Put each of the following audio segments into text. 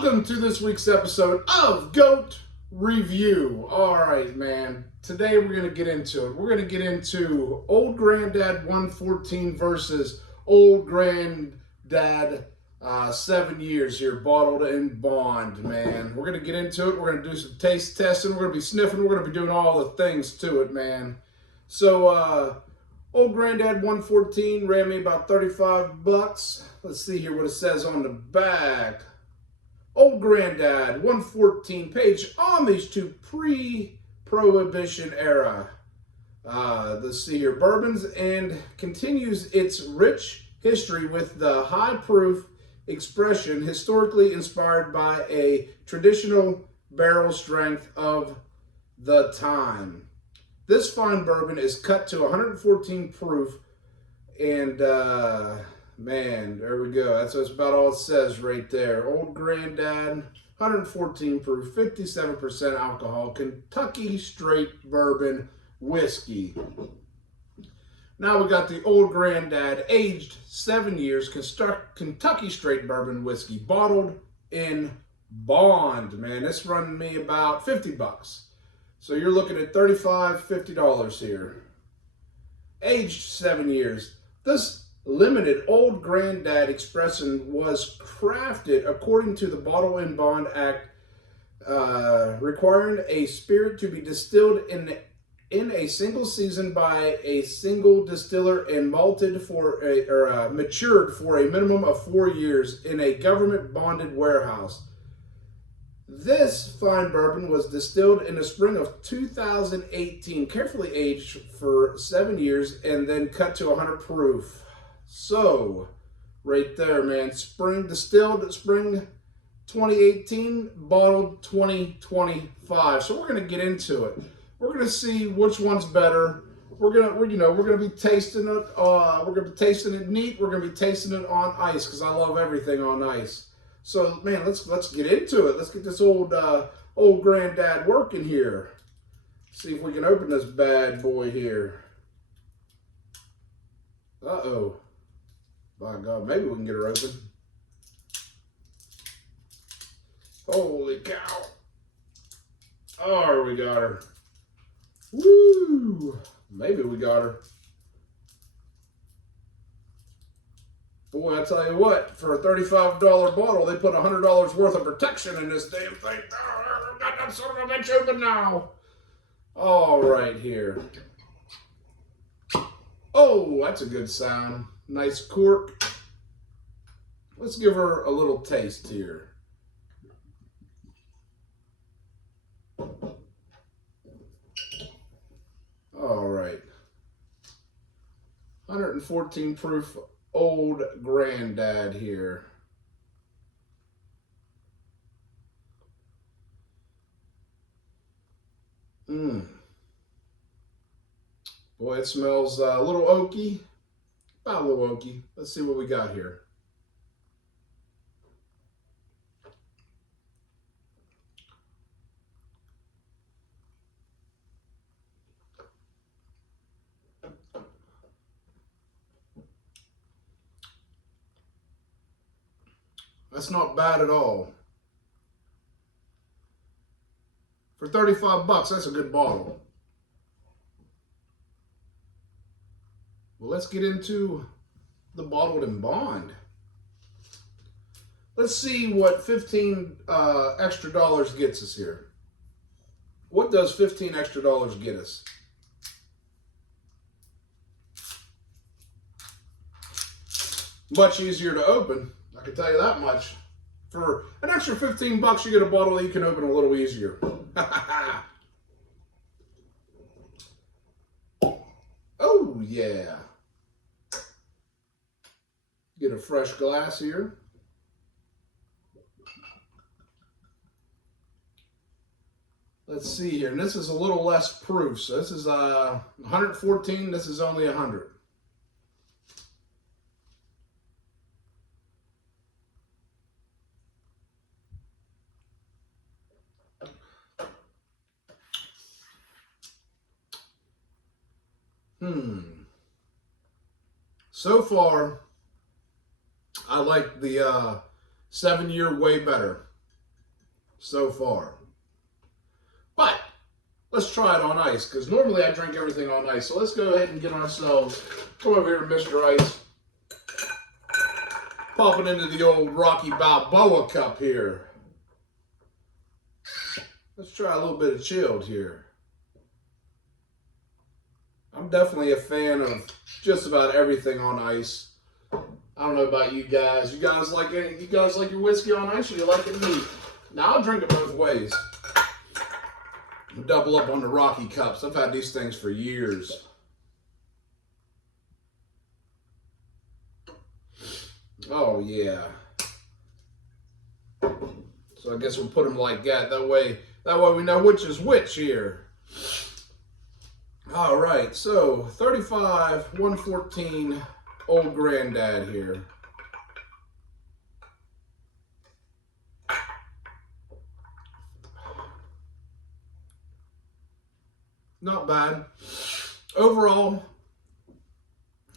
Welcome to this week's episode of Goat Review. All right, man. Today we're going to get into it. We're going to get into Old Granddad 114 versus Old Granddad 7 years here, bottled in bond, man. We're going to get into it. We're going to do some taste testing. We're going to be sniffing. We're going to be doing all the things to it, man. So, Old Granddad 114 ran me about 35 bucks. Let's see here what it says on the back. Old Granddad 114 page on these two pre-prohibition era. Let's see here, bourbons, and continues its rich history with the high proof expression historically inspired by a traditional barrel strength of the time. This fine bourbon is cut to 114 proof, and man, there we go. That's about all it says right there. Old Granddad, 114 proof, 57% alcohol, Kentucky straight bourbon whiskey. Now we got the Old Granddad, aged 7 years, Kentucky straight bourbon whiskey, bottled in bond. Man, this run me about 50 bucks. So you're looking at $35, $50 here. Aged 7 years. This limited Old Granddad expression was crafted according to the Bottle in Bond Act, requiring a spirit to be distilled in a single season by a single distiller and malted matured for a minimum of 4 years in a government bonded warehouse. This fine bourbon was distilled in the spring of 2018, carefully aged for 7 years, and then cut to 100 proof. So, right there, man, distilled spring 2018, bottled 2025. So we're gonna get into it. We're gonna see which one's better. We're gonna be tasting it. We're gonna be tasting it neat. We're gonna be tasting it on ice because I love everything on ice. So, man, let's get into it. Let's get this old Granddad working here. See if we can open this bad boy here. Uh-oh. By God, maybe we can get her open. Holy cow. Oh, we got her. Woo! Maybe we got her. Boy, I tell you what, for a $35 bottle, they put $100 worth of protection in this damn thing. Oh, got that son of a bitch open now. All right, here. Oh, that's a good sound. Nice cork. Let's give her a little taste here. All right. 114 proof Old Granddad here. Boy, it smells a little oaky. About a little oaky. Let's see what we got here. That's not bad at all. For 35 bucks, that's a good bottle. Well, let's get into the bottled in bond. Let's see what 15 extra dollars gets us here. What does 15 extra dollars get us? Much easier to open. I can tell you that much. For an extra 15 bucks, you get a bottle that you can open a little easier. Oh, yeah. Get a fresh glass here. Let's see here. And this is a little less proof. So this is 114. This is only 100. So far, I like the 7 year way better. so far. But let's try it on ice, because normally I drink everything on ice. So let's go ahead and get ourselves, come over here to Mr. Ice. Pop it into the old Rocky Balboa cup here. Let's try a little bit of chilled here. I'm definitely a fan of just about everything on ice. I don't know about you guys. You guys like your whiskey on ice, or you like it neat? Now I'll drink it both ways. Double up on the Rocky cups. I've had these things for years. Oh yeah. So I guess we'll put them like that. That way we know which is which here. All right, so 35, 114, Old Granddad here. Not bad. Overall,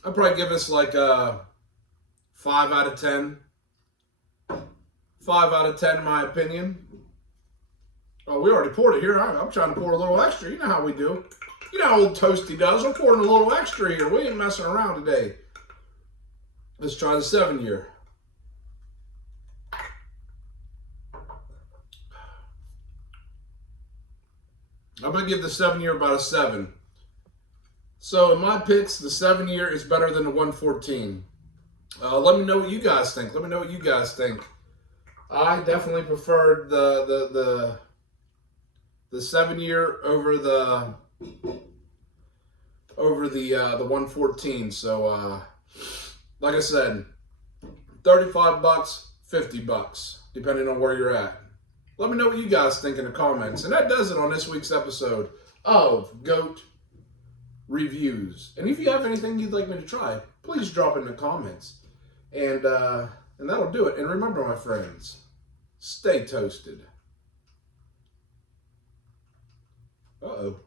I'd probably give this like a 5 out of 10. 5 out of 10 in my opinion. Oh, we already poured it here. I'm trying to pour a little extra. You know how we do. You know how old Toasty does. I'm pouring a little extra here. We ain't messing around today. Let's try the 7-year. I'm going to give the 7-year about a 7. So in my picks, the 7-year is better than the 114. Let me know what you guys think. Let me know what you guys think. I definitely preferred the 7-year over the 114. So like I said, $35, $50, depending on where you're at. Let me know what you guys think in the comments. And that does it on this week's episode of Goat Reviews. And if you have anything you'd like me to try, please drop it in the comments. And that'll do it. And remember, my friends, stay toasted. Uh-oh.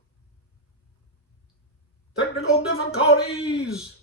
Technical difficulties!